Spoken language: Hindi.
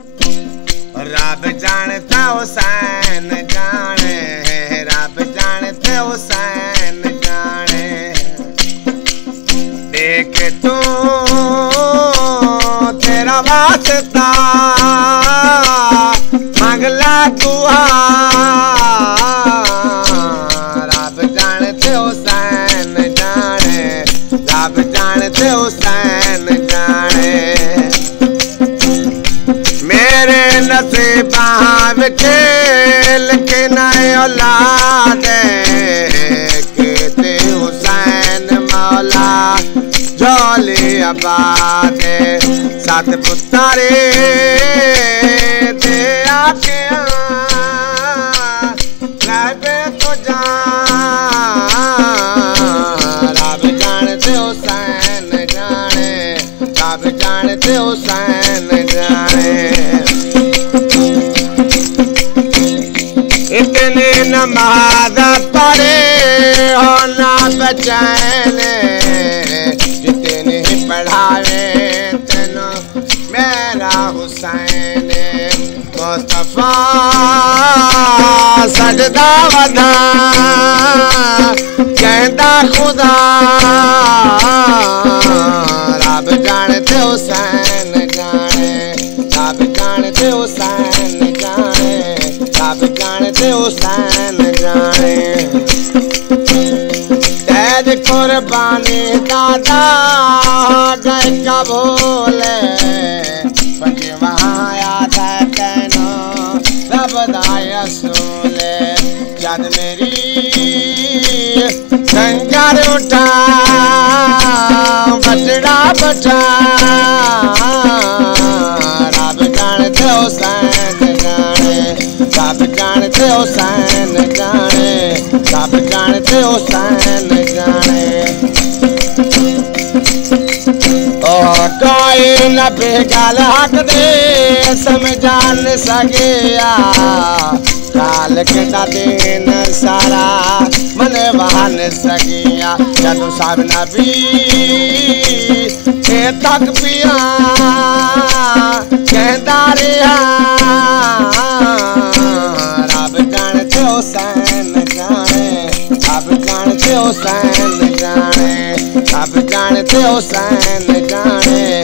रब जानता हुसैन जाने, रब जानते हुसैन जाने। देख तू तेरा वास्ता मंगला दुआ, रब जानते हुसैन जाने, रब जानते हुसैन जाने। मेरे नसीबा विच लिखे नए औलाद कहते हुसैन मौला जोली आबाद। सात पुत्रे दे आके रहबे तो जान, रब जानते हुसैन जाने, रब जानते हुसैन जाने। इतनी नमाज पढ़े हो ना बचैन, जितनी पढ़ावे तेनो मेरा हुसैन। मुस्तफा सजदा वधा कहता खुदा, रब जानते हुसैन जाने, रब जानते हुसैन जाने, रब जानते हुसैन जाने। तेज कुर्बानी दादा गए कबूल, पंजवा याद है तेनो रब दा रसूल। जद मेरी खंजर उठा बचड़ा बचा, रब जानते हुसैन जाने, रब जानते हुसैन जाने, रब जानते हुसैन जाने। ओ कोई न बेगल हक दे समझा न सकिया, काल के दिन सारा मन बहान सकिया। जदू सब नबी तक पिया कहता रहा, रब जानते हुसैन जाने, रब जानते हुसैन जाने, रब जानते हुसैन जाने,